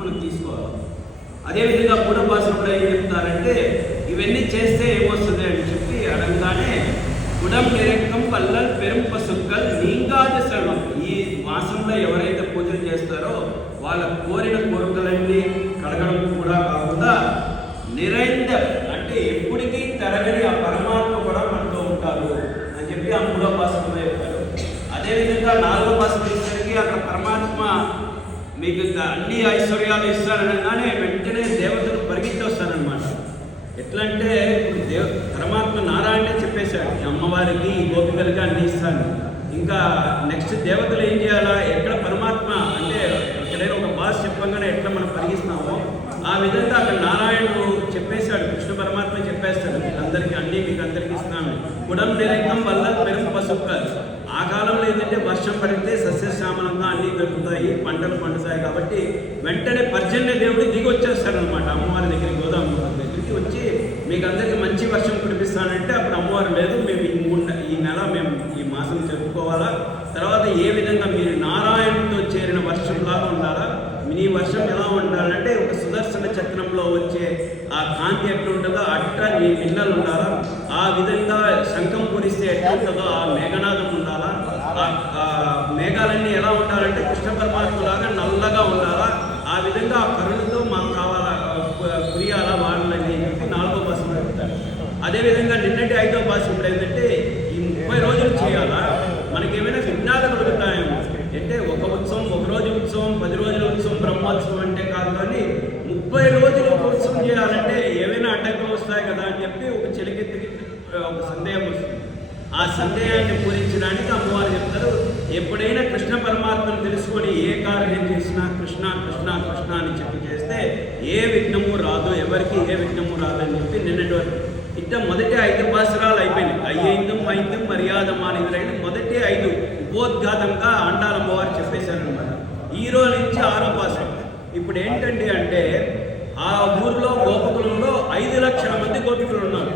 మనం తీసుకోవాలి. అదేవిధంగా కుడపాసనలో ఏం చెప్తారంటే ఇవన్నీ చేస్తే ఏమొస్తుంది అని చెప్పి అడగగానే కుడం నిరక్కం పల్లల్ పెరుంప సుక్కల్ నీంగాద శరణం. ఈ మాసంలో ఎవరైతే పూజలు చేస్తారో వాళ్ళ కోరిన కోరికలన్నీ కడగడం కూడా కాకుండా నిరైంద అంటే ఎప్పటికీ తరగని ఆ పరమాత్మ కూడా మనతో ఉంటారు అని చెప్పి ఆ మూడో పాసనలో చెప్పారు. అదేవిధంగా నాలుగో పాసన వచ్చేసరికి అక్కడ పరమాత్మ మీకు అన్ని ఐశ్వర్యాలు ఇస్తారనగానే వెంటనే దేవతలు పరిగెత్తి వస్తారనమాట. ఎట్లా అంటే పరమాత్మ నారాయణే చెప్పేశాడు ఈ అమ్మవారికి ఈ గోపికలకి అన్ని ఇస్తాను. ఇంకా నెక్స్ట్ దేవతలు ఏం చేయాలా, ఎక్కడ పరమాత్మ అంటే ఎక్కడైనా ఒక భాష చెప్పగానే ఎట్లా మనం పరిగిస్తామో ఆ విధంగా అక్కడ నారాయణుడు చెప్పేశాడు, కృష్ణ పరమాత్మ చెప్పేస్తాడు అందరికీ అన్నీ మీకు అందరికీ ఇస్తున్నాను. కుడం నిరంకం వల్ల పెరుగు పసుపుకారు. ఆ కాలంలో ఏంటంటే వర్షం పడితే సస్యశ్యామలంగా అన్నీ పెరుగుతాయి, పంటలు పండుతాయి. కాబట్టి వెంటనే పర్జన్య దేవుడు దిగి వచ్చేస్తాడనమాట అమ్మవారి దగ్గరికి, గోదావరి దగ్గరికి వచ్చి మీకు అందరికీ మంచి వర్షం కురిపిస్తానంటే అప్పుడు అమ్మవారు లేదు, మేము ఈ నెల మేము ఈ మాసం జరుపుకోవాలా, తర్వాత ఏ విధంగా మీరు నారాయణతో చేరిన వర్షంలాగా ఉండాలా, మీ వర్షం ఎలా ఉండాలంటే ఒక సుదర్శన చక్రంలో వచ్చే ఆ కాంతి ఎట్లా ఉంటుందో అట్లా నీ మిన్నలు ఉండాలా, ఆ విధంగా శంఖం పూరిస్తే ఎట్లా ఉంటుందో ఆ మేఘనాదం ఉండాలా, ఆ మేఘాలన్నీ ఎలా ఉండాలంటే కృష్ణ పరమాత్మలాగా నల్లగా ఉండాలా, ఆ విధంగా ఆ కరుణతో మాకు కావాలా కురియాలా వాళ్ళని చెప్పి నాలుగో పాసం పెడతారు. అదేవిధంగా నిన్నటి ఐదో పాసం ఏంటంటే ఈ 30 రోజులు చేయాలా, మనకేమైనా విఘ్నాలు కలుగుతాయేమో అంటే ఒక ఉత్సవం, ఒక రోజు ఉత్సవం, 10 రోజుల ఉత్సవం బ్రహ్మోత్సవం అంటే కాదు, కానీ 30 రోజులు ఒక ఉత్సవం చేయాలంటే ఏమైనా అడ్డంకులు వస్తాయి కదా అని చెప్పి ఒక చెలికెత్తికి ఒక సందేహం వస్తుంది. ఆ సందేహాన్ని పూరించడానికి అమ్మవారు చెప్తారు, ఎప్పుడైనా కృష్ణ పరమాత్మను తెలుసుకొని ఏ కార్యం చేసినా కృష్ణ కృష్ణ కృష్ణ అని చెప్పి చేస్తే ఏ విఘ్నము రాదు, ఎవరికి ఏ విఘ్నము రాదు అని చెప్పి నిన్నటి వరకు ఇట్లా మొదటి 5 పాసురాలు అయిపోయినాయి. అయ్యిందం మైందం మర్యాదమా అనేది మొదటి 5 ఉపోద్ఘాతంగా ఆండాలమ్మవారు చెప్పేశారనమాట. ఈ రోజు నుంచి 6వ పాసురం. ఇప్పుడు ఏంటంటే అంటే ఆ ఊరిలో గోపికులంలో 5 లక్షల మంది గోపికులు ఉన్నారు.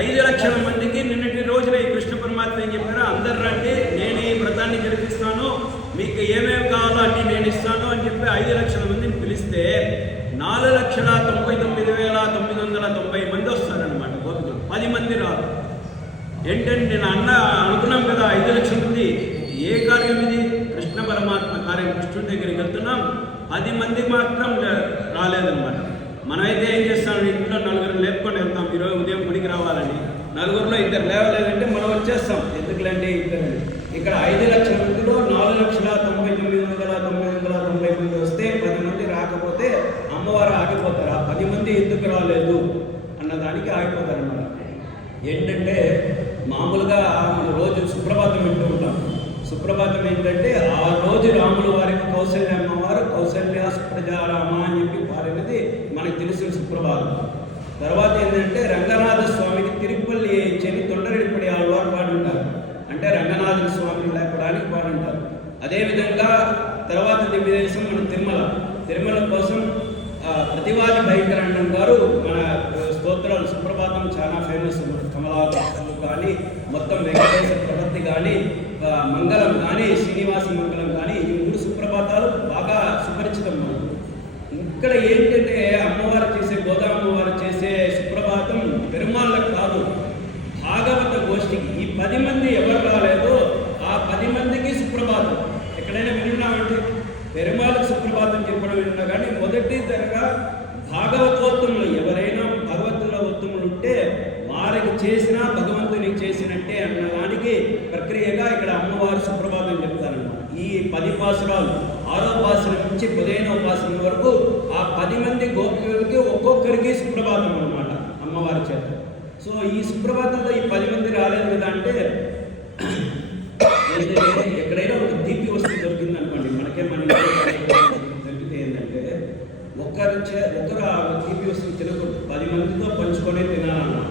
5 లక్షల మందికి నిన్నటి రోజున ఈ కృష్ణ పరమాత్మ ఏం చెప్పారో అందరు రండి, నేను ఈ వ్రతాన్ని జరిపిస్తాను, మీకు ఏమేమి కావాలో అన్నీ నేను ఇస్తాను అని చెప్పి 5 లక్షల మందిని పిలిస్తే 4,99,990 మంది వస్తారనమాట గోపికలు. 10 మంది రాదు. ఏంటంటే నేను అనుకున్నాం కదా 5 లక్షల మంది ఏ కార్యం ఇది, కృష్ణ పరమాత్మ కార్యం, కృష్ణుడి దగ్గరికి వెళ్తున్నాం, 10 మంది మాత్రం రాలేదనమాట. మనమైతే ఏం చేస్తాం, ఇంట్లో 4 లేపుకొని వెళ్తాం, ఈరోజు ఉదయం గుడికి రావాలని, 4లో 2 లేవలేదంటే మనం వచ్చేస్తాం, ఎందుకులంటే ఇద్దరు. ఇక్కడ 5 లక్షల మందిలో 4,99,990 మంది వస్తే 10 మంది రాకపోతే అమ్మవారు ఆగిపోతారు. ఆ 10 మంది ఎందుకు రాలేదు అన్నదానికి ఆగిపోతారన్నమాట. ఏంటంటే మామూలుగా మన రోజు సుప్రభాతం వింటూ ఉంటాం. సుప్రభాతం ఏంటంటే ఆ రోజు రాముల వారికి కౌశల్య అమ్మవారు కౌశల్య ప్రజారామ అని చెప్పి పాడినది మనకు తెలిసిన సుప్రభాతం. తర్వాత ఏంటంటే రంగనాథ స్వామికి తిరుపల్లి చెని తొండరెడిపడి ఆళ్వారు పాడుంటారు, అంటే రంగనాథ స్వామిని లేపడానికి పాడుంటారు. అదేవిధంగా తర్వాత దివ్యదేశం మన తిరుమల కోసం ప్రతివాది భయంకరాండం గారు మన స్తోత్రాలు సుప్రభాతం చాలా ఫేమస్. కమలాలు కానీ, మొత్తం వెంకటేశ ప్రపత్తి కానీ, మంగళం కానీ, శ్రీనివాస మంగళం కానీ, ఈ 3 సుప్రభాతాలు బాగా సుపరిచితం మనకు. ఇక్కడ ఏంటంటే అమ్మవారు చేసే, గోదామ్మవారు చేసే సుప్రభాతం పెరుమాళ్ళకు కాదు, భాగవత గోష్ఠికి. ఈ 10 మంది ఎవరు రాలేదో ఆ 10 మందికి సుప్రభాతం. ఎక్కడైనా విన్నామంటే పెరుమాళ్ళకు సుప్రభాతం చెప్పడం విన్నా, కానీ మొదటి తరగా భాగవతోత్తములు ఎవరైనా భగవద్గీతోత్తములు ఉంటే వారికి చేసినా భగవంతునికి చేసినట్టే అన్నదానికి ప్రక్రియగా ఇక్కడ అమ్మవారు సుప్రభాతం చెప్తారన్నమాట. ఈ 10 పాసురాలు 6వ పాసురం నుంచి 15వ పాసురం వరకు ఆ 10 మంది గోపికలకి ఒక్కొక్కరికి సుప్రభాతం అన్నమాట అమ్మవారి చేత. సో ఈ సుప్రభాతంలో ఈ 10 మంది రాలేదు కదా అంటే ఎక్కడైనా ఒక దీపి వస్తువు దొరికింది అనుకోండి, మనకే మన దొరికితే ఏంటంటే ఒకరు ఆ దీపి వస్తువు తినకూడదు, 10 మందితో పంచుకొనే తినాలన్నమాట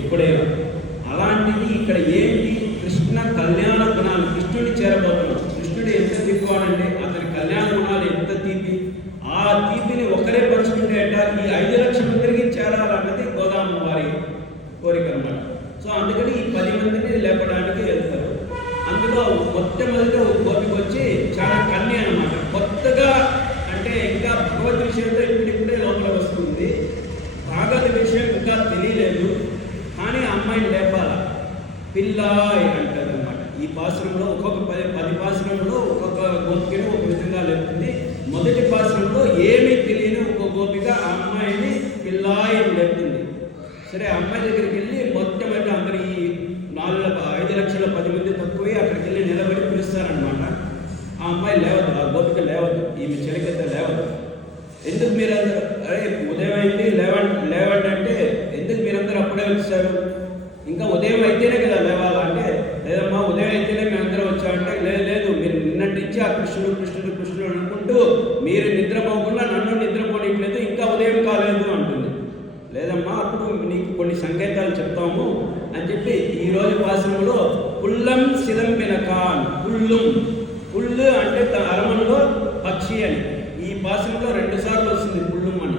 ఎప్పుడైనా. అలాంటిది ఇక్కడ ఏంటి, కృష్ణ కళ్యాణ గుణాలు, కృష్ణుడిని చేరబోతున్నాం. కృష్ణుడు ఎంత తీపివాడంటే అతని కళ్యాణ గుణాలు ఎంత తీపి, ఆ తీపిని ఒకరే పంచుకుంటే ఈ 5 లక్షల మందికి చేరాలన్నది గోదామ్మ వారి కోరిక అన్నమాట. సో అందుకని ఈ 10 మందిని లేపడానికి వెళ్తారు. అందులో మొట్టమొదటిగా గోపికి వచ్చి చాలా కన్య అనమాట. కొత్తగా అంటే ఏమీ తెలియని ఒక గోపిక ఆ అమ్మాయిని పిల్లాయి లేపుతుంది. సరే, ఆ అమ్మాయి దగ్గరికి వెళ్ళి మొట్టమొదటి అందరు ఈ 5,10,10 మంది తక్కువే అక్కడికి వెళ్ళి నిలబడి పిలుస్తారనమాట. ఆ అమ్మాయి లేవదు, ఆ గోపిక లేవదు, ఈమె చెలికత్త లేవదు. ఎందుకు మీరందరూ అరే ఉదయం అయింది లేవండి అంటే ఎందుకు మీరందరూ అప్పుడే వచ్చారు, ఇంకా ఉదయం అయితేనే కదా లేవాలా అంటే, లేదమ్మా ఉదయం అయితేనే మేమందరం వచ్చామంటే, లేదు మీరు నిన్నటి నుంచి ఆ కృష్ణుడు అనుకుంటూ మీరు నిద్రపోకుండా నన్ను నిద్రపోనట్లేదు, ఇంకా ఉదయం కాలేదు అంటుంది. లేదమ్మా అప్పుడు నీకు కొన్ని సంకేతాలు చెప్తాము అని చెప్పి ఈరోజు పాశ్రంలో పుల్లం సిలంబినకాన్, పుల్లు అంటే అరమంలో పక్షి అని ఈ పాశ్రంలో 2 సార్లు వస్తుంది పుల్లుం అని.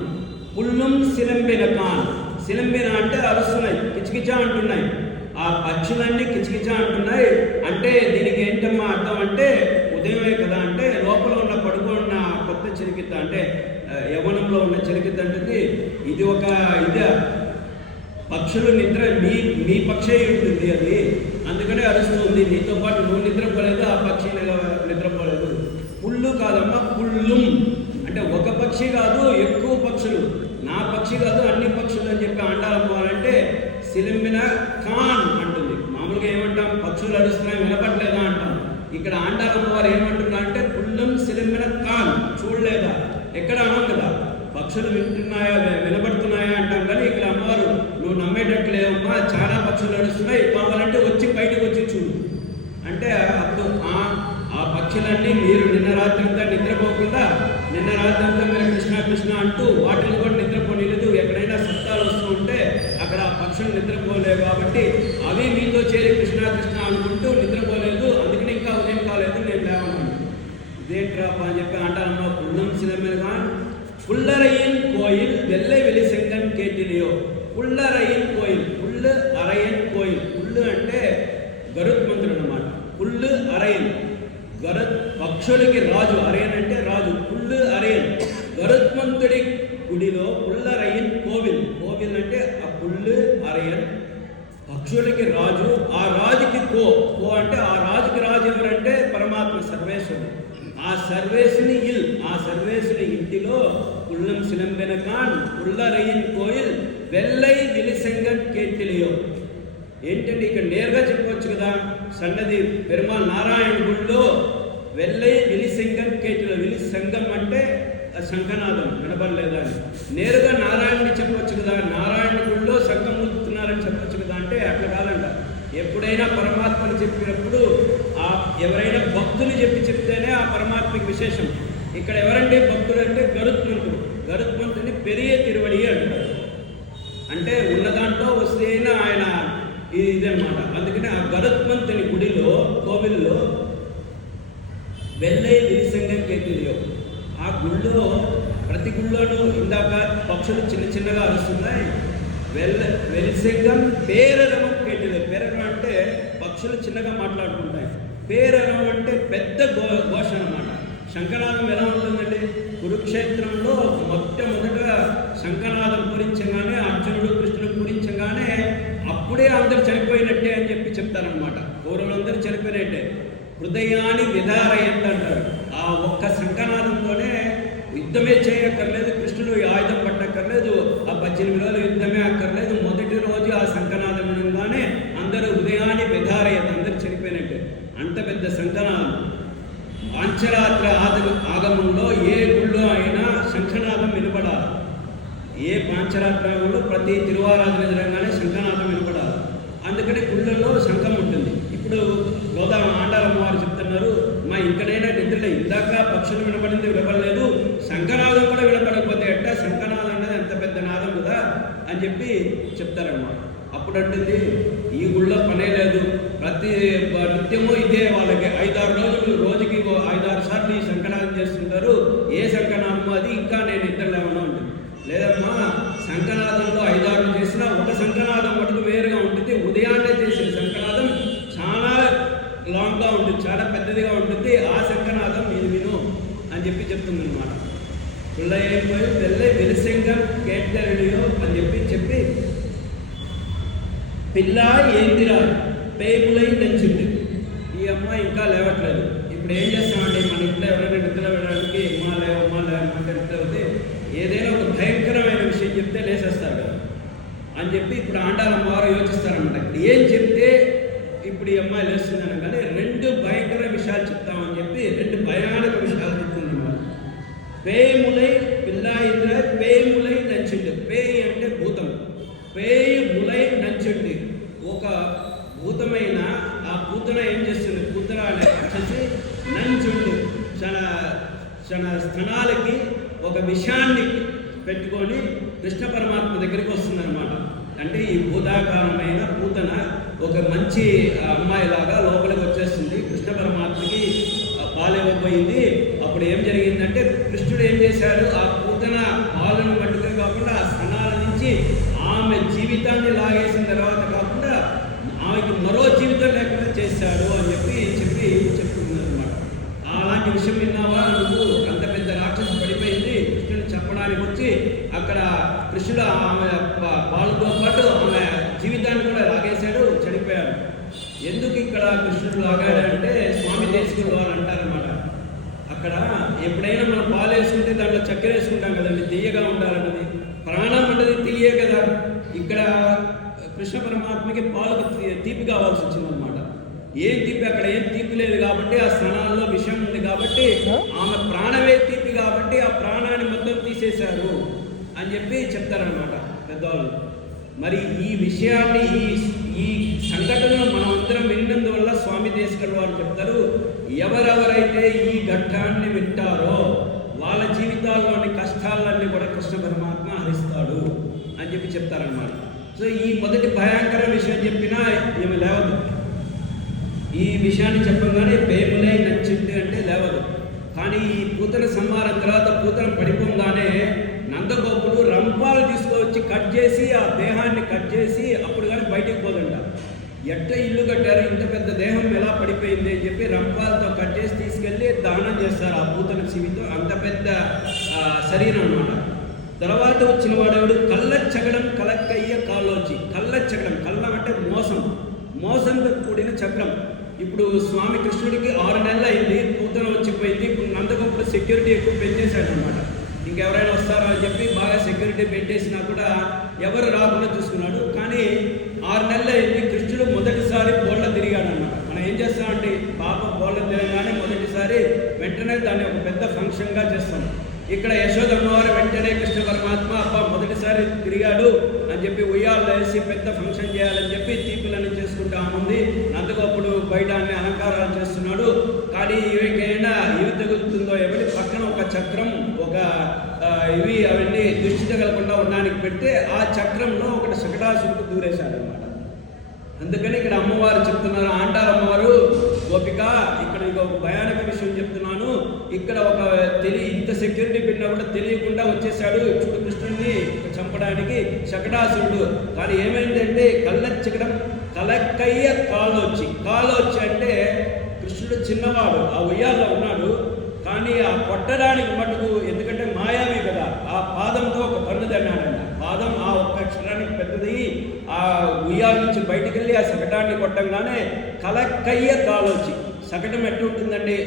పుల్లుం సిలంబినకాన్, సిలంబిన అంటే అరుస్తున్నాయి, కిచకిచా అంటున్నాయి, ఆ పక్షులన్నీ కిచకిచా అంటున్నాయి. అంటే దీనికి ఏంటమ్మా అర్థం అంటే ఉదయమే కదా అంటే లోపల ఉన్న పడుకున్న కొత్త చిలికిత అంటే యవనంలో ఉన్న చిలికిత అంటుంది. ఇది ఒక ఇది పక్షులు నిద్ర మీ పక్షే ఉంటుంది అది, అందుకనే అరుస్తుంది. నీతో పాటు నువ్వు నిద్రపోలేదు, ఆ పక్షి నిద్రపోలేదు. పుల్లు కాదమ్మా పుల్లుం అంటే ఒక పక్షి కాదు ఎక్కువ పక్షులు, నా పక్షి కాదు అన్ని పక్షులు అని చెప్పి అంటారమ్మాలంటే సిలింబిన కాన్ అంటుంది. మామూలుగా ఏమంటాం పక్షులు అరుస్తున్నాయి వినపట్లేదా అంటాం. ఇక్కడ ఆండాలమ్మవారు ఏమంటున్నా అంటే పుల్లం సిలింబిన కాన్, చూడలేదా ఎక్కడ అనం కదా, పక్షులు వింటున్నాయా వినబడుతున్నాయా అంటాం. కానీ ఇక్కడ అమ్మవారు నువ్వు నమ్మేటట్లేవమ్మా, చాలా పక్షులు నడుస్తున్నాయి, కావాలంటే వచ్చి బయటకు వచ్చి చూడు అంటే అప్పుడు ఆ పక్షులన్నీ మీరు నిన్న రాత్రి అంతా నిద్రపోకుండా నిన్న రాత్రి అంతా మీరు కృష్ణ అంటూ వాటిని కూడా నిద్రపోలేదు. ఎక్కడైనా శబ్దాలు వస్తూ ఉంటే అక్కడ ఆ పక్షులు నిద్రపోలేవు కాబట్టి అవి మీతో చేరి కృష్ణ అనుకుంటూ నిద్రపోలేదు, అందుకని ఇంకా ఉదయం కాలేదు, నేను లేవన్నాను. ఇదేంట్రాపా అని చెప్పి అంటారమ్మా. పుల్లం సిలమెల్గాన్ పుల్లరయ్యన్ కోయిల్ వెల్లై వెలిసెంగన్ కేటిలియో. పుల్లరయ్యన్ కోయిల్, పుల్లు అరయన్ కోయిల్. పుల్లు అంటే గరుత్మంతుడు అన్నమాట. పుల్లు అరయన్ పక్షులకి రాజు, అరయన్ అంటే రాజు. పుల్లు అరయన్ గరుత్మంతుడి గుడిలో పుల్లరయ్యన్ కోవిల్ అంటే ఆ పుల్లు అరయన్ పక్షులకి రాజు. ఆ రాజుకి కో అంటే ఆ రాజుకి రాజు ఎవరంటే పరమాత్మ సర్వేశ్వరుడు. ఆ సర్వేశ్వరుని ఇంటిలో పుల్లం సిలంబెనకాన్ పుల్లరయ్యన్ కోయిల్ వెల్లై విలిసెంగన్ కేటిలియో. ఏంటంటే ఇక్కడ నేరుగా చెప్పవచ్చు కదా, సన్నది పెరుమాళ్ నారాయణ గుడిలో వెల్లై విలిసెంగన్ కేటిలో. విలిసంగం అంటే శంఖనాదం వినబడలేదా అని నేరుగా నారాయణని చెప్పవచ్చు కదా, నారాయణ గుడిలో శంఖం ఊదుతున్నారని చెప్పవచ్చు కదా అంటే అట్లా కాదంట. ఎప్పుడైనా పరమాత్మని చెప్పినప్పుడు ఎవరైనా భక్తులు చెప్తేనే ఆ పరమాత్మకి విశేషం. ఇక్కడ ఎవరంటే భక్తులు అంటే గరుత్మంతుని పెరియ తిరువడి అంటారు. అంటే ఉన్న దాంట్లో వస్తే ఆయన ఇదనమాట. అందుకని ఆ గరుత్మంతుని గుడిలో కోవిల్లో వెల్లై విలిసంగం కేతిలియో. ఆ గుళ్ళో ప్రతి గుళ్ళోనూ ఇందాక పక్షులు చిన్నగా అరుస్తున్నాయి. వెలిసెంగం పేరరం కేటిలియో. పేరరం అంటే పక్షులు చిన్నగా మాట్లాడుకుంటాయి, పేరరం అంటే పెద్ద ఘోష అన్నమాట. శంఖనాదం ఎలా ఉంటుందండి? కురుక్షేత్రంలో మొట్టమొదటగా శంఖనాదం పూరించగానే అర్జునుడు కృష్ణుడు పూరించగానే అప్పుడే అందరు చనిపోయినట్టే అని చెప్పి చెప్తారనమాట. కౌరవులందరూ చనిపోయినట్టే. హృదయాన్ని విదారయ్యంత అంటారు. ఆ ఒక్క శంఖనాదంతోనే యుద్ధమే చేయక్కర్లేదు, కృష్ణుడు ఆయుధం పట్టక్కర్లేదు, ఆ 18 రోజులు యుద్ధమే అక్కర్లేదు. మొదటి రోజు ఆ శంఖనాదం వినగానే అందరూ హృదయాన్ని విదారయ్యంత, అందరు చనిపోయినట్టే. అంత పెద్ద శంఖనాదం. పాంచరాత్ర ఆగమంలో ఏ గుళ్ళో అయినా శంఖనాదం వినపడాలి. ఏ పాంచరాత్రంలో ప్రతి తిరువారాధన జరగానే శంఖనాదం వినపడాలి. అందుకని గుళ్ళల్లో శంఖం ఉంటుంది. ఇప్పుడు గోదావరి ఆండాలమ్మవారు చెప్తున్నారు, మా ఇంకనైనా నిద్రలే, ఇందాక పక్షులు వినపడింది వినపడలేదు, శంఖనాదం కూడా వినపడకపోతే ఎట్ట, శంఖనాదం అనేది ఎంత పెద్ద నాదం కదా అని చెప్పి చెప్తారన్నమాట. అప్పుడు అంటుంది ఈ గుళ్ళో పనే లేదు, ప్రతి నిత్యము ఇదే వాళ్ళకి 5-6 రోజులు రోజుకి 5-6 సార్లు ఈ శంఖనాదం చేస్తుంటారు. ఏ శంఖనాదమో అది, ఇంకా నేను నిద్రలేమన్నా ఉంటుంది. లేదమ్మా శంఖనాదంలో 5-6 చేసినా ఒక శంఖనాదం మటుకు వేరుగా ఉంటుంది. ఉదయాన్నే చేసిన శంఖనాదం చాలా లాంగ్గా ఉంటుంది, చాలా పెద్దదిగా ఉంటుంది. ఆ శంఖనాదం ఇది విను అని చెప్పి చెప్తుంది అనమాట. పిల్లయ్య వెళ్ళే వెలిసెంగం కేటరియో అని చెప్పి పిల్ల ఏందిరా పేపులై నంచింది. ఈ అమ్మాయి ఇంకా లేవట్లేదు. ఇప్పుడు ఏం చేస్తామండి, మన ఇంట్లో ఎవరైనా నిద్ర వెళ్ళడానికి మా లేవమ్మంటే నిద్ర అవుతే ఏదైనా ఒక భయంకరమైన విషయం చెప్తే లేసేస్తారు కదా అని చెప్పి ఇప్పుడు ఆండాలమ్మవారు యోచిస్తారనమాట. ఇప్పుడు ఏం చెప్తే ఇప్పుడు ఈ అమ్మాయి లేస్తుందని కానీ 2 భయంకర విషయాలు చెప్తామని చెప్పి 2 భయానక విషయాలు చెప్తుందన్నమాట. పేములై పిల్లాయిద్ర పేములై నంచుండి. పేయి అంటే భూతం, పేయి ములై నంచుండి. ఒక భూతమైన ఆ పూతన ఏం చేస్తుంది, పూతన అనే వచ్చేసి నంచుండి తన స్థనాలకి ఒక విషయాన్ని పెట్టుకొని కృష్ణ పరమాత్మ దగ్గరికి వస్తుందన్నమాట. అంటే ఈ భూతాకారమైన పూతన ఒక మంచి అమ్మాయిలాగా లోపలికి వచ్చేస్తుంది. కృష్ణ పరమాత్మకి పాలివ్వబోయింది. అప్పుడు ఏం జరిగిందంటే కృష్ణుడు ఏం చేశాడు, ఆ పూతన పాలను మట్టుకే కాకుండా ఆ స్థనాల నుంచి ఆమె జీవితాన్ని లాగేసిన తర్వాత కాకుండా ఆమెకి మరో జీవితం లేకుండా చేశాడు అని చెప్తున్నారు అనమాట. అలాంటి విషయం విన్నావా నువ్వు, అంత పెద్ద రాక్షసు పడిపోయింది, కృష్ణుని చెప్పడానికి వచ్చి అక్కడ కృష్ణుడు ఆమె పాలతో పాటు ఆమె జీవితాన్ని కూడా లాగేశాడు, చనిపోయాడు. ఎందుకు ఇక్కడ కృష్ణుడు లాగాడంటే స్వామి దేశకులు వారు అంటారనమాట. అక్కడ ఎప్పుడైనా మనం పాలు వేసుకుంటే దాంట్లో చక్కెర వేసుకుంటాం కదండి, తీయగా ఉండాలన్నది. ప్రాణం అన్నది తీయే కదా. ఇక్కడ కృష్ణ పరమాత్మకి పాలకు తీపి కావాల్సి వచ్చిందనమాట. ఏం తీపి, అక్కడ ఏం తీపి లేదు కాబట్టి ఆ స్థానాల్లో విషం ఉంది కాబట్టి ఆమె ప్రాణమే తీపి కాబట్టి ఆ ప్రాణాన్ని మొత్తం తీసేశారు అని చెప్పి చెప్తారనమాట పెద్దవాళ్ళు. మరి ఈ విషయాన్ని ఈ సంఘటనను మనం అందరం విన్నందువల్ల స్వామి దేశకుల వారు చెప్తారు, ఎవరెవరైతే ఈ ఘట్టాన్ని వింటారో వాళ్ళ జీవితాల్లోని కష్టాలన్నీ కూడా కృష్ణ పరమాత్మ హరిస్తాడు అని చెప్పి చెప్తారనమాట. సో ఈ మొదటి భయంకర విషయం చెప్పినా ఈమె లేవదు. ఈ విషయాన్ని చెప్పగానే పేములై నచ్చింది అంటే లేవదు. కానీ ఈ పూతన సంహారం తర్వాత పూతన పడిపోగానే నందగోపుడు రంపాలు తీసుకువచ్చి కట్ చేసి ఆ దేహాన్ని కట్ చేసి అప్పుడు కానీ బయటికి పోదంట. ఎట్ట ఇల్లు కట్టారు, ఇంత పెద్ద దేహం ఎలా పడిపోయింది అని చెప్పి రంపాలతో కట్ చేసి తీసుకెళ్ళి దానం చేస్తారు ఆ పూతన శివితో. అంత పెద్ద శరీరం అన్నమాట. తర్వాత వచ్చిన వాడెవడు, కళ్ళచ్చగడం కలక్కయ్య కాలోచి. కళ్ళచ్చగడం, కళ్ళం అంటే మోసంతో కూడిన చక్రం. ఇప్పుడు స్వామి కృష్ణుడికి 6 నెలలు అయింది, పూతన వచ్చిపోయింది. ఇప్పుడు నందగోపుడు సెక్యూరిటీ ఎక్కువ పెంచేశాడు అనమాట. ఇంకెవరైనా వస్తారా అని చెప్పి బాగా సెక్యూరిటీ పెట్టేసినా కూడా ఎవరు రాకుండా చూసుకున్నాడు. కానీ 6 నెలలు అయింది, కృష్ణుడు మొదటిసారి బోళ్ళ తిరిగాడు అనమాట. మనం ఏం చేస్తామంటే పాప బోళ్ళ తిరగగానే మొదటిసారి వెంటనే దాన్ని ఒక పెద్ద ఫంక్షన్గా చేస్తాం. ఇక్కడ యశోదమ్మవారు వెంటనే కృష్ణ పరమాత్మ మొదటిసారి తిరిగాడు అని చెప్పి ఉయ్యాలు వేసి పెద్ద ఫంక్షన్ చేయాలని చెప్పి తీపులను చేసుకుంటా ఉంది. నందగోపుడు బయట అన్ని అలంకారాలు చేస్తున్నాడు. కానీ ఎవరికైనా ఇవి తగులుతుందో ఎవరి పక్కన ఒక చక్రం, ఒక ఇవి అవన్నీ దృష్టి తగలకుండా ఉండడానికి పెడితే ఆ చక్రంలో ఒకటి శకటాసురుడు దూరేశాడు అనమాట. అందుకని ఇక్కడ అమ్మవారు చెప్తున్నారు, ఆండారమ్మవారు, గోపిక ఇక్కడ ఒక భయానక విషయం చెప్తున్నాను. ఇక్కడ ఒక ఇంత సెక్యూరిటీ పెట్టినా కూడా తెలియకుండా వచ్చేసాడు చూడు కృష్ణుడిని చంపడానికి శకటాసురుడు. కానీ ఏమైందంటే కళ్ళచ్చకడం కలక్కయ్య కాలోచి అంటే కృష్ణుడు చిన్నవాడు, ఆ ఉయ్యాల్లో ఉన్నాడు. కానీ ఆ కొట్టడానికి మటుకు, ఎందుకంటే మాయావి కదా, ఆ పాదంతో ఒక కన్ను తిన్నాడంట. పాదం ఆ ఒక్క అక్షరానికి పెద్దది. ఆ ఉయ్యాల నుంచి బయటికి వెళ్ళి ఆ శకటాన్ని కొట్టంగానే కలక్కయ్య కాలోచి. శకటం ఎట్లా ఉంటుందండి,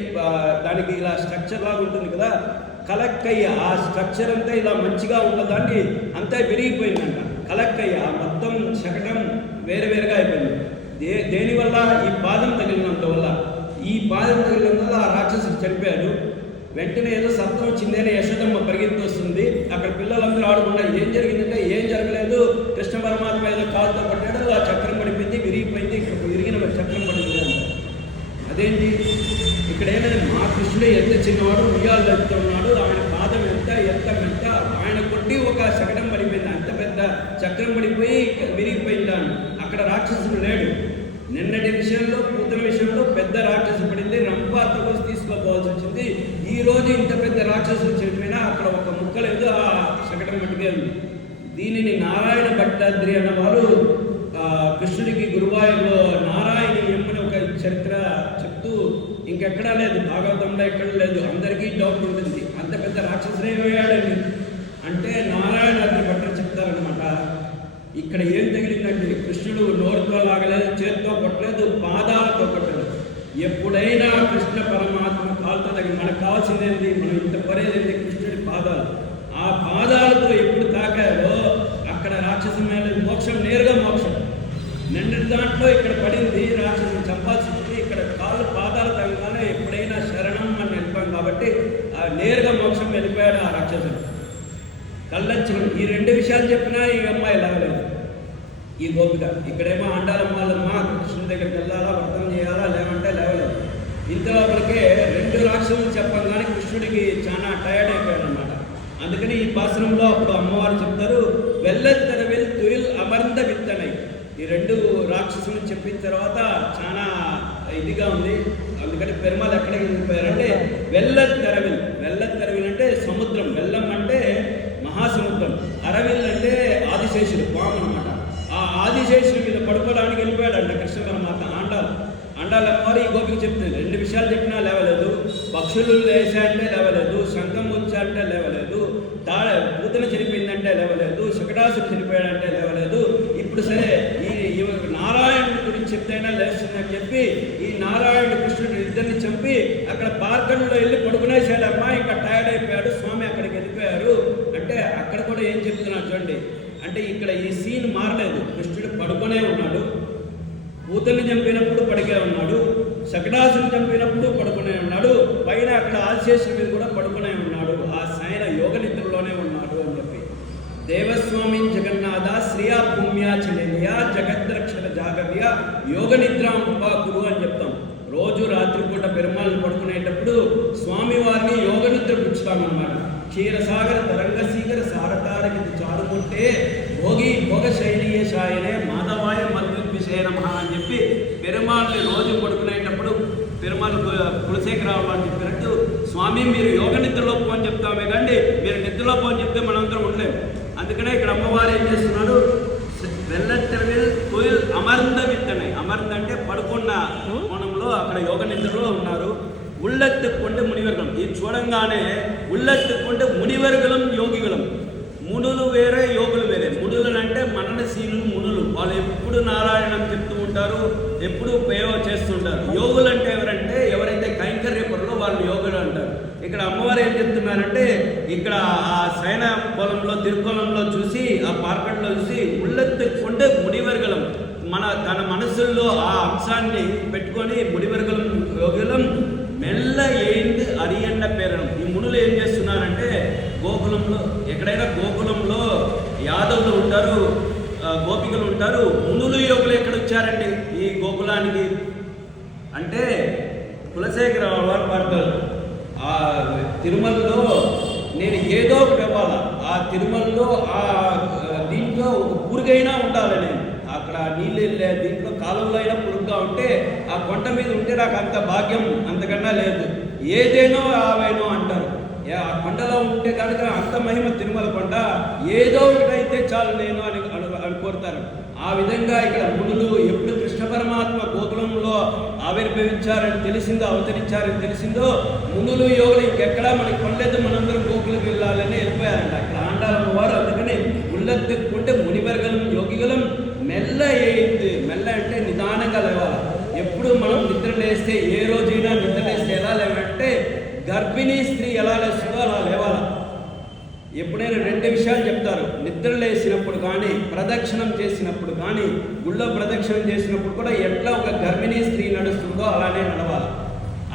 దానికి ఇలా స్ట్రక్చర్ లాగా ఉంటుంది కదా, కలక్కయ్య. ఆ స్ట్రక్చర్ అంతా ఇలా మంచిగా ఉన్నదాన్ని అంతా విరిగిపోయిందంట. కలక్కయ్య ఆ మొత్తం శకటం వేరువేరుగా అయిపోయింది. దేనివల్ల, ఈ పాదం తగిలినంత వల్ల. ఈ పాదం తగిలినంత వల్ల ఆ రాక్షసుడు చనిపోయాడు. వెంటనే ఏదో శబ్దం వచ్చిందని యశోదమ్మ పరిగెత్తి వస్తుంది. అక్కడ పిల్లలందరూ ఆడుకున్నా. ఏం జరిగిందంటే ఏం జరగలేదు, కృష్ణ పరమాత్మ ఏదో కాలుతో పడ్డాడు, ఆ చక్రం పడిపోయింది, విరిగిపోయింది. ఇక్కడ విరిగిన చక్రం పడింది అంట. అదేంటి, ఇక్కడ ఏమైనా మా కృష్ణుడు ఎంత చిన్నవాడు, ఉయ్యాలు ఎంత ఉన్నాడు, ఆయన పాదం ఎంత ఆయన కొట్టి ఒక శకటం పడిపోయింది. అంత పెద్ద చక్రం పడిపోయి విరిగిపోయిందాను. అక్కడ రాక్షసుడు లేడు. నిన్నటి విషయంలో, పూతన విషయంలో పెద్ద రాక్షసు పడింది, రంపాతో కోసం తీసుకోపోవాల్సి వచ్చింది. ఈ రోజు ఇంత పెద్ద రాక్షసులు చనిపోయినా అక్కడ ఒక ముక్క లేదు, ఆ శకటం మట్టుకే ఉంది. దీనిని నారాయణ భట్టాద్రి అన్న వారు కృష్ణుడికి గురువాయూరులో నారాయణి ఎమ్మని ఒక చరిత్ర చెప్తూ, ఇంకెక్కడా లేదు, భాగవతంలో ఎక్కడ లేదు, అందరికీ డౌట్ ఉంటుంది, అంత పెద్ద రాక్షసుడే పోయాడని. అంటే నారాయణ భట్టాద్రి చెప్తారనమాట. ఇక్కడ ఏం తగిలిందండి, కృష్ణుడు నోరుతో లాగలేదు, చేత్తో కొట్టలేదు, పాదాలతో కొట్టలేదు. ఎప్పుడైనా కృష్ణ పరమాత్మ కాలుతో తగిలి మనకు కావాల్సిందేంటి, మనం ఇంత కోరేది కృష్ణుడి పాదాలు. ఆ రాక్షసుడు. కళ్ళొచ్చిన ఈ రెండు విషయాలు చెప్పినా ఈ అమ్మాయి లేవలేదు, ఈ గోపిక. ఇక్కడేమో ఆండాలమ్మాలమ్మ కృష్ణుడి దగ్గరికి వెళ్ళాలా, వ్రతం చేయాలా, లేవంటే లేవలేదు. ఇంతలోపలికే రెండు రాక్షసులు చెప్పగానే కృష్ణుడికి చాలా టైర్డ్ అయిపోయాడు అనమాట. అందుకని ఈ పాసనంలో అప్పుడు అమ్మవారు చెప్తారు, వెల్లెత్తరవిల్ తుయిల్ అమర్ంద విత్తనై. ఈ రెండు రాక్షసులు చెప్పిన తర్వాత చాలా ఇదిగా ఉంది. అందుకని పెరుమాళ్ ఎక్కడికి వెళ్ళిపోయారంటే వెల్లెత్తరవిల్. వెల్లెత్తరవిల్ అంటే సముద్రం, వెల్లం అంటే మహాసముద్రం, అరవిల్ అంటే ఆదిశేషుడు, పాము అనమాట. ఆ ఆదిశేషుడి మీద పడుకోవడానికి వెళ్ళిపోయాడంట కృష్ణ పరమాత్మ. అండాలమ్మవారు ఈ గోపికి చెప్తుంది, రెండు విషయాలు చెప్పినా లేవలేదు. పక్షులు లేచాయంటే లేవలేదు, శంఖం వచ్చాయంటే లేవలేదు, పూతన చనిపోయిందంటే లేవలేదు, శకటాసుడు చనిపోయాడంటే లేవలేదు. ఇప్పుడు సరే ఈ నారాయణుడి గురించి చెప్తేనా లేస్తుందని చెప్పి ఈ నారాయణుడు కృష్ణుడు ఇద్దరిని చంపి అక్కడ పార్కంలో వెళ్ళి పడుకునేసాడమ్మా. ఇంకా టైర్డ్ అయిపోయాడు స్వామి, అక్కడికి వెళ్ళిపోయారు అంటే అక్కడ కూడా ఏం చెప్తున్నారు చూడండి. అంటే ఇక్కడ ఈ సీన్ మారలేదు. కృష్ణుడు పడుకునే ఉన్నాడు, పూతని చంపినప్పుడు పడికే ఉన్నాడు, శకటాసుని చంపినప్పుడు పడుకునే ఉన్నాడు, పైన అక్కడ ఆదిశేషుడి మీద కూడా పడుకునే ఉన్నాడు. ఆ సైన యోగ నిద్రలోనే ఉన్నాడు అని చెప్పి దేవస్వామి జగన్నాథ శ్రియా పుణ్యా చెలియ జగద్రక్షణ జాగవ్య యోగ నిద్రాం ఉపాకురు అని చెప్తాం. రోజు రాత్రిపూట పెరుమాళ్ళని పడుకునేటప్పుడు స్వామివారిని యోగ నిద్ర పుచ్చుతామన్నమాట. క్షీరసాగర తరంగసీకర సారతారకి చారుకుంటే భోగి భోగ శైలీయ శాయనే మాధవాయ మద్విద్విషయ నమః అని చెప్పి పెరుమాళ్ళని రోజు పడుకునేటప్పుడు పెరుమాళ్ కులశేఖరరావు అని చెప్పినట్టు, స్వామి మీరు యోగ నిద్రలో పోని చెప్తామే కానీ మీరు నిద్రలో పోని చెప్తే మనందరం ఉండలేము. అందుకనే ఇక్కడ అమ్మవారు ఏం చేస్తున్నాడు, వెల్లెత్తరవిల్ తుయిల్ అమర్ంద విత్తనై. అమర్ంద అంటే పడుకున్న కోణంలో అక్కడ యోగ నిద్రలో ఉన్నారు. ఉళ్ళెత్తుకుంటే మునివర్గం. ఇది చూడంగానే ఉళ్ళెత్తుకుంటే మునివర్గలం యోగిగలం. మునులు వేరే యోగులు వేరే. మునులు అంటే మననశీలు మునులు, వాళ్ళు ఎప్పుడు నారాయణం చెప్తూ ఉంటారు, ఎప్పుడు పేవ చేస్తుంటారు. యోగులు అంటే ఎవరంటే ఎవరైతే కైంకర్య పనులో వాళ్ళు యోగులు అంటారు. ఇక్కడ అమ్మవారు ఏం చెప్తున్నారంటే ఇక్కడ ఆ శయన పొలంలో తిరుకోలంలో చూసి ఆ పార్కంలో చూసి ఉళ్ళెత్తుకుంటే మునివర్గలం తన మనసుల్లో ఆ అంశాన్ని పెట్టుకొని మునివర్గలం యోగులం మెల్ల ఏంది అరియన్న పేరడం. ఈ మునులు ఏం చేస్తున్నారంటే గోకులంలో ఎక్కడైనా గోకులంలో యాదవులు ఉంటారు, గోపికలు ఉంటారు, మునులు యోగులు ఎక్కడ వచ్చారండి ఈ గోకులానికి అంటే కులశేఖరరావు వారు పాడతారు, ఆ తిరుమలలో నేను ఏదో ఒకటి ఇవ్వాలా, ఆ తిరుమలలో ఆ దీంట్లో ఒక పురుగైనా ఉండాలని, అక్కడ నీళ్ళు వెళ్ళే దీంట్లో కాలంలో అయినా పురుగుగా ఉంటే ఆ కొండ మీద ఉంటే నాకు అంత భాగ్యం అంతకన్నా లేదు, ఏదేనో ఆవేనో అంటారు. ఆ కొండలో ఉంటే కనుక అంత మహిమ తిరుమల కొండ, ఏదో ఒకటైతే చాలు నేను అని కోరుతారు. ఆ విధంగా ఇక్కడ మునులు ఎప్పుడు కృష్ణ పరమాత్మ గోకులంలో ఆవిర్భవించారని తెలిసిందో, అవతరించారని తెలిసిందో, మునులు యోగులు ఇంకెక్కడా మనకి పడలేదు, మనందరం గోకులకు వెళ్ళాలని వెళ్ళిపోయారంట. అక్కడ ఆండాలమ్మ వారు అందుకని ఉళ్ళెత్తుకుంటే మునివర్గలం యోగిగలం మెల్ల ఏంది. మెల్ల అంటే నిదానంగా లేవాలి. ఎప్పుడు మనం నిద్ర లేస్తే, ఏ రోజైనా నిద్ర లేస్తే ఎలా లేవంటే గర్భిణీ స్త్రీ ఎలా లేస్తుందో అలా లేవాల. ఎప్పుడైనా రెండు విషయాలు చెప్తారు, నిద్ర లేసినప్పుడు కానీ ప్రదక్షిణం చేసినప్పుడు కానీ గుళ్ళో ప్రదక్షిణం చేసినప్పుడు కూడా ఎట్లా ఒక గర్భిణీ స్త్రీ నడుస్తుందో అలానే నడవాలి.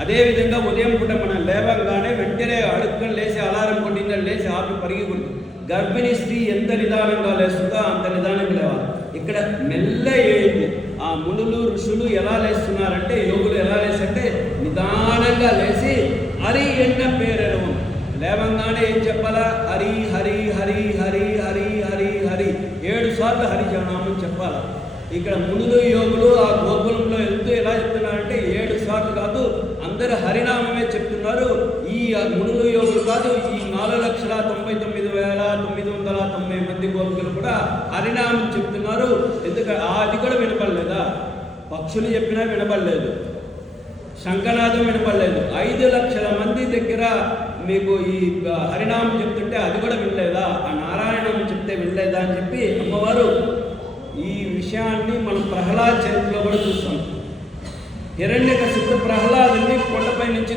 అదేవిధంగా ఉదయం పూట మనం లేవగానే వెంటనే అడుక్కొని లేచి అలారం కొట్టిందని లేచి ఆపి పరిగెడుతుంది. గర్భిణీ స్త్రీ ఎంత నిదానంగా లేస్తుందో అంత నిదానంగా లేవాలి. ఇక్కడ మెల్ల ఏంటి, ఆ మునులు ఋషులు ఎలా లేస్తున్నారంటే, యోగులు ఎలా లేసంటే నిదానంగా లేచి హరి ఎన్న పేరెరవం. లేవంగానే ఏం చెప్పాలా, హరి హరి హరి హరి హరి హరి హరి 7 సార్లు హరిజనామం చెప్పాలా. ఇక్కడ మునులు యోగులు ఆ గోకులంలో వెళ్తూ ఎలా చెప్తున్నారంటే 7 సార్లు కాదు, అందరూ హరినామమే చెప్తున్నారు. ఈ మునులు యోగులు కాదు, ఈ 4,99,990 మంది గోపికలు కూడా హరినామం చెప్తున్నారు. ఎందుకంటే అది కూడా వినపడలేదా, పక్షులు చెప్పినా వినపడలేదు, శంఖనాదం వినపడలేదు. 5 లక్షల మంది దగ్గర మీకు ఈ హరినామం చెప్తుంటే అది కూడా వినలేదా, ఆ నారాయణం చెప్తే వినలేదా అని చెప్పి అమ్మవారు ఈ విషయాన్ని మనం ప్రహ్లాద్ చరిత్రలో కూడా చూస్తాం. హిరణ్యకశిపుడు ప్రహ్లాదుని కొండపై నుంచి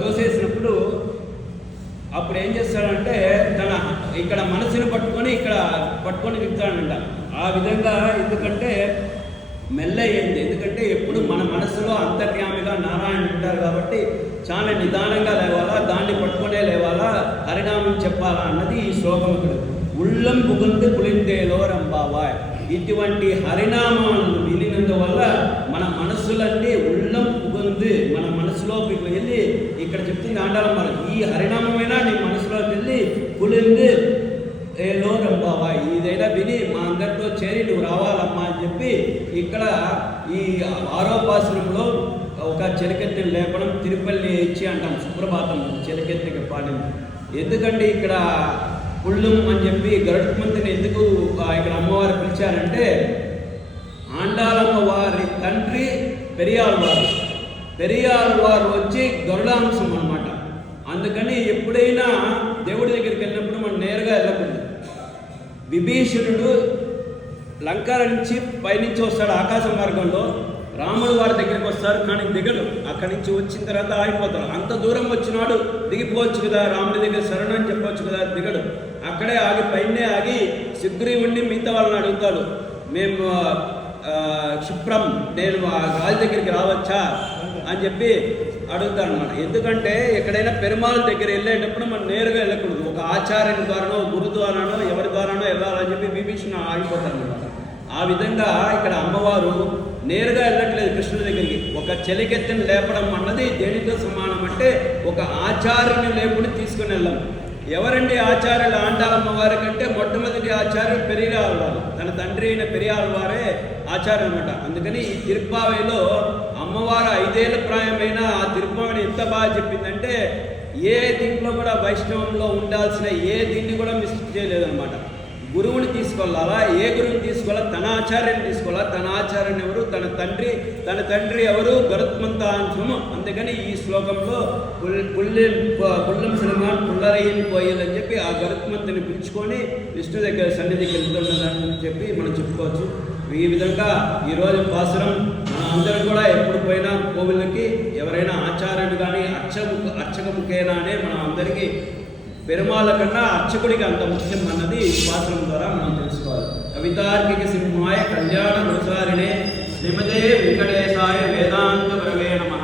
తోసేసినప్పుడు అప్పుడు ఏం చేస్తాడంటే తన ఇక్కడ మనసుని పట్టుకొని తిప్పుతాడంట. ఆ విధంగా ఎందుకంటే మెల్ల అయింది, ఎందుకంటే ఎప్పుడు మన మనసులో అంతర్యామిగా నారాయణ ఉంటారు కాబట్టి చాలా నిదానంగా లేవాలా, దాన్ని పట్టుకునే చెప్పాలా అన్నది ఈ శ్లోకం. ఉళ్ళం పుగుందు కులిందేలో రంబావాయ్. ఇటువంటి హరినామాలను వినినందువల్ల మన మనస్సులన్నీ ఉళ్ళం పుగుందు, మన మనసులోకి వెళ్ళి, ఇక్కడ చెప్తుంది ఆండాలమ్మ, ఈ హరినామమైనా నీ మనసులోకి వెళ్ళి కులిందు ఏలో రంబావాయ్, ఇదైనా విని మా అందరితో చేరి నువ్వు రావాలమ్మా అని చెప్పి ఇక్కడ ఈ 6వ పాసురంలో ఒక చెలికెత్తిని లేపడం తిరుపల్లి ఇచ్చి అంటాం. సుప్రభాతం చెలికెత్తికి పాడింది. ఎందుకంటే ఇక్కడ పుళ్ళం అని చెప్పి గరుత్మంతుని ఎందుకు ఇక్కడ అమ్మవారు పిలిచారంటే, ఆండాలమ్మ వారి తండ్రి పెరియాళ్వారు వచ్చి గరుడాంశం అన్నమాట. అందుకని ఎప్పుడైనా దేవుడి దగ్గరికి వెళ్ళినప్పుడు మనం నేరుగా వెళ్ళకూడదు. విభీషణుడు లంక నుంచి పైనుంచి వస్తాడు ఆకాశ మార్గంలో, రాముడు వారి దగ్గరికి వస్తారు కానీ దిగడు. అక్కడి నుంచి వచ్చిన తర్వాత ఆగిపోతాడు. అంత దూరం వచ్చినాడు, దిగిపోవచ్చు కదా, రాముడి దగ్గర శరణు అని చెప్పవచ్చు కదా, దిగడు. అక్కడే ఆగి పైనే ఆగి సుగ్రీవుణ్ణి మిగతా వాళ్ళని అడుగుతాడు, మేము క్షిప్రం నేను రాజు దగ్గరికి రావచ్చా అని చెప్పి అడుగుతాడు అనమాట. ఎందుకంటే ఎక్కడైనా పెరుమాళ దగ్గర వెళ్ళేటప్పుడు మనం నేరుగా వెళ్ళకూడదు. ఒక ఆచార్యుని ద్వారానో గురు ద్వారానో ఎవరి ద్వారానో వెళ్ళాలని చెప్పి విభీషణ ఆగిపోతాడు అనమాట. ఆ విధంగా ఇక్కడ అమ్మవారు నేరుగా వెళ్ళట్లేదు కృష్ణుడి దగ్గరికి. ఒక చెలికెత్తిని లేపడం అన్నది దేనితో సమానం అంటే, ఒక ఆచార్యుని లేపుని తీసుకుని వెళ్ళాం. ఎవరండి ఆచార్యులు? ఆండాలమ్మ వారి కంటే మొట్టమొదటి ఆచార్యులు పెరియాళ్వారు. తన తండ్రి అయిన పెరియాళ్వారే ఆచార్యులు అనమాట. అందుకని ఈ తిరుప్పావైలో అమ్మవారు 5 ఏళ్ల ప్రాయమైన ఆ తిరుప్పావైని ఎంత బాగా చెప్పిందంటే, ఏ దీంట్లో కూడా వైష్ణవంలో ఉండాల్సిన ఏ దీన్ని కూడా మిస్ చేయలేదన్నమాట. గురువుని తీసుకెళ్ళాలా, ఏ గురువుని తీసుకోవాలా? తన ఆచార్యుని తీసుకోవాలా. తన ఆచార్యుని ఎవరు? తన తండ్రి ఎవరు? గరుత్మంతాంశము. అందుకని ఈ శ్లోకంలో పుల్లం సినిమాన్ పుల్లరయ్యని పోయేది అని చెప్పి ఆ గరుత్మంతుని పిలుచుకొని విష్ణు దగ్గర సన్నిధికి వెళ్తున్నదని చెప్పి మనం చెప్పుకోవచ్చు. ఈ విధంగా ఈరోజు పాసురం మన అందరూ కూడా ఎప్పుడు పోయినా కోవిళ్ళకి ఎవరైనా ఆచార్యుడు కానీ అర్చకముఖేనానే మన అందరికీ పెరుమాళ కన్నా అర్చకుడికి అంత ముఖ్యం అన్నది పాత్రం ద్వారా మనం తెలుసుకోవాలి. కవితార్కిక సింహాయ కళ్యాణ గురుసారిణే శ్రీమతే వెంకటేశాయ వేదాంత గురవే నమః.